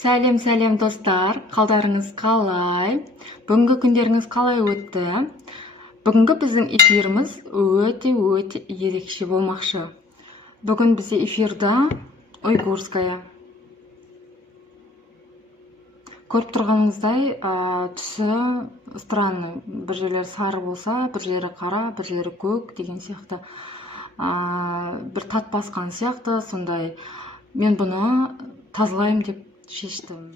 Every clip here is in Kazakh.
Сәлем достар, қалдарыңыз қалай? Бүгінгі күндеріңіз қалай өтті? Бүгінгі біздің эфиріміз өте ерекше болмақшы. Бүгін бізде эфирда уйгурская. Көріп тұрғаныңыздай, түсі странный. Бір жерлері сары болса, бір жері қара, бір жері көк деген сияқты. Бір тат басқан сияқты, сондай. Мен бұны тазалаймын деп шештім.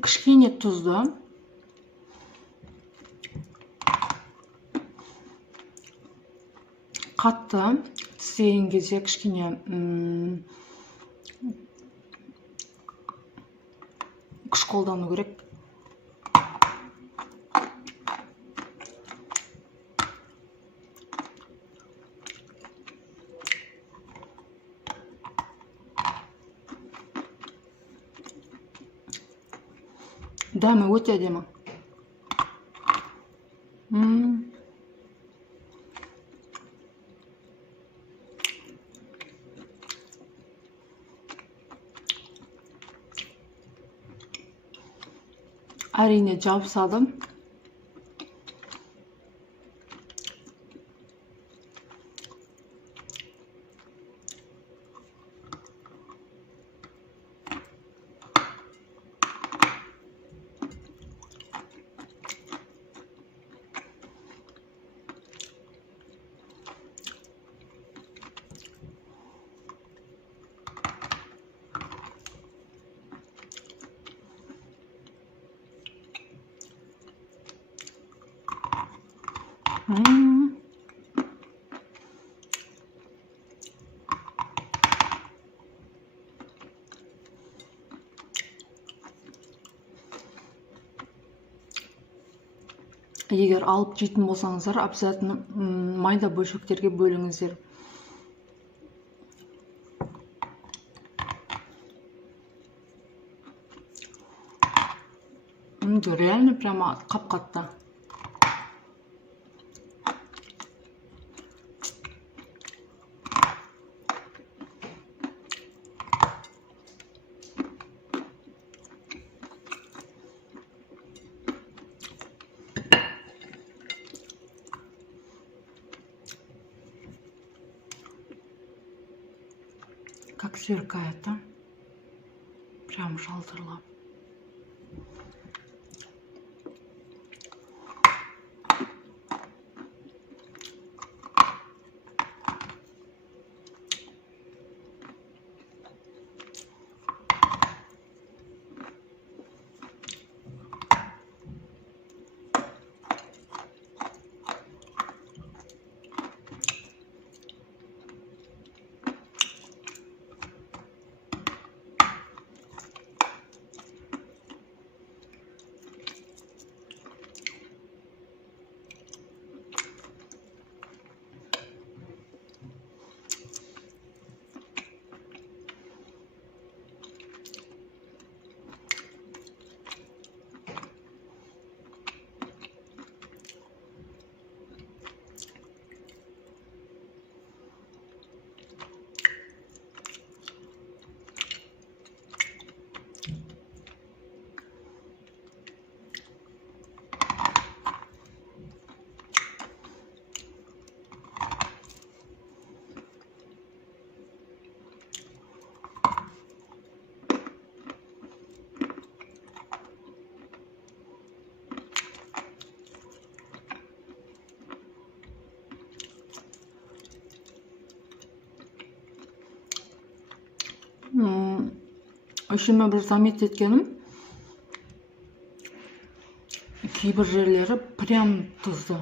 Кішкене тұзды, қатты тістеген кезде кішкене күш қолдану керек. Дәмі өте әдемі. Әрине жабысады. Егер алып жейтін болсаңыздар, обязательно майда бөлшектерге бөліңіздер. Реально прямо қап-қатты. как сверкает, да? Прям шалтырлап. Үшіме бір замет еткенім, кейбір жерлері прям тұзды.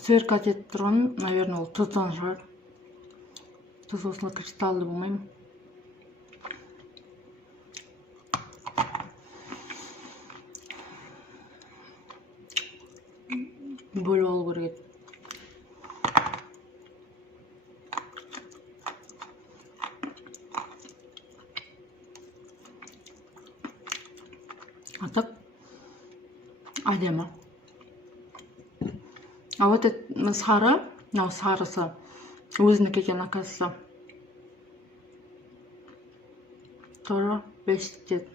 Сверкать етіп тұрған, наверное, ол тұздан шығар. Тұз осылай кристалды болмаймын. Бөліп алу керек еді. А так әдемі. А вот это сары, сарысы өзінікі екен, оказывается. Тоже бесит.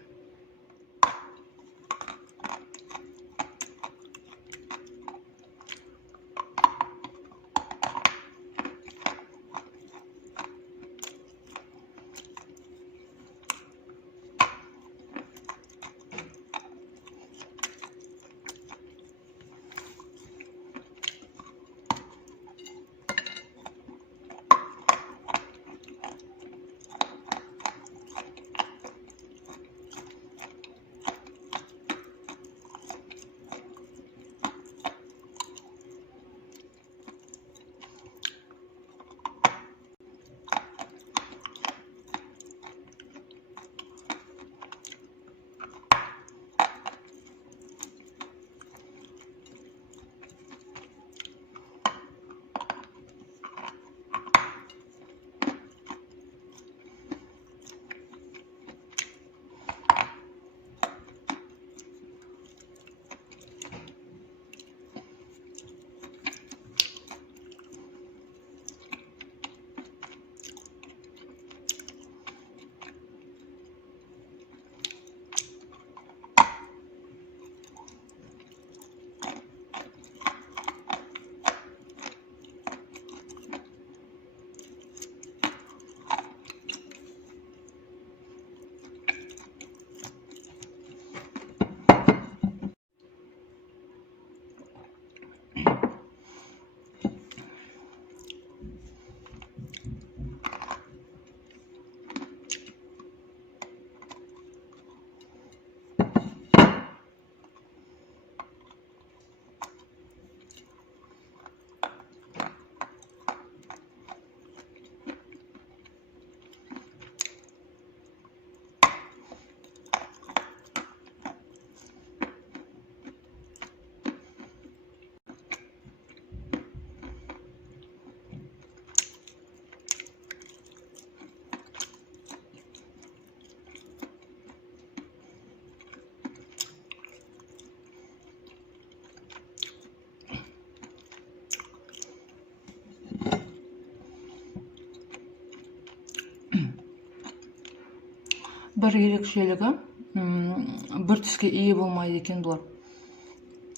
Бір ерекшелігі, бір түске ие болмайды екен бұлар.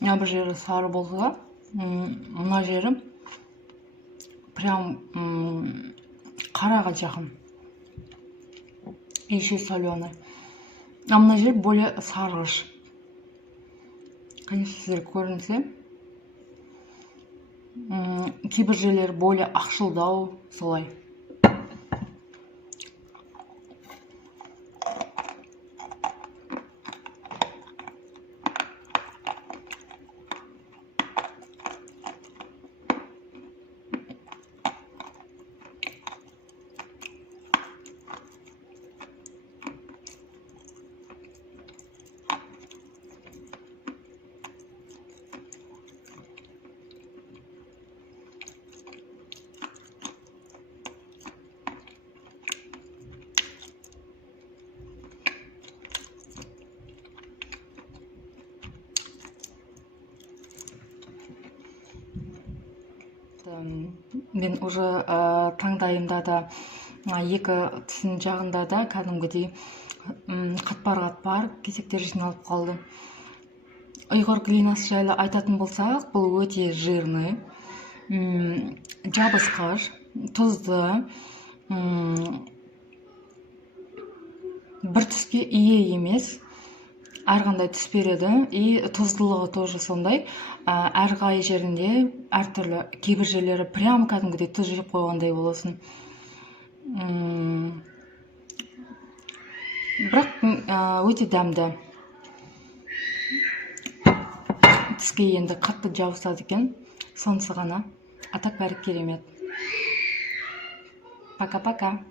Бір жері сары болса, мына жері прям қараға жақын. Еще соленый. А мына жер более сарғыш. Конечно, сіздер көрінсе. Кейбір жерлер более ақшылдау, солай. Мен уже таңдайымда да, екі тісінің жағында да кәдімгідей қатпар кесектер жиналып қалды. Ұйғыр глинасы жайлы айтатын болсақ, бұл өте жирный, жабысқыш, тұзды, бір түске ие емес, әрқандай түс береді, и тұздылығы тоже сондай. Әрқай жерінде әртүрлі, кейбір жерлері прям кәдімгідей тұз жеп қойғандай боласың. Бірақ өте дәмді. Тіске енді қатты жабысады екен, сонысы ғана. А так бәрі керемет. Пока-пока.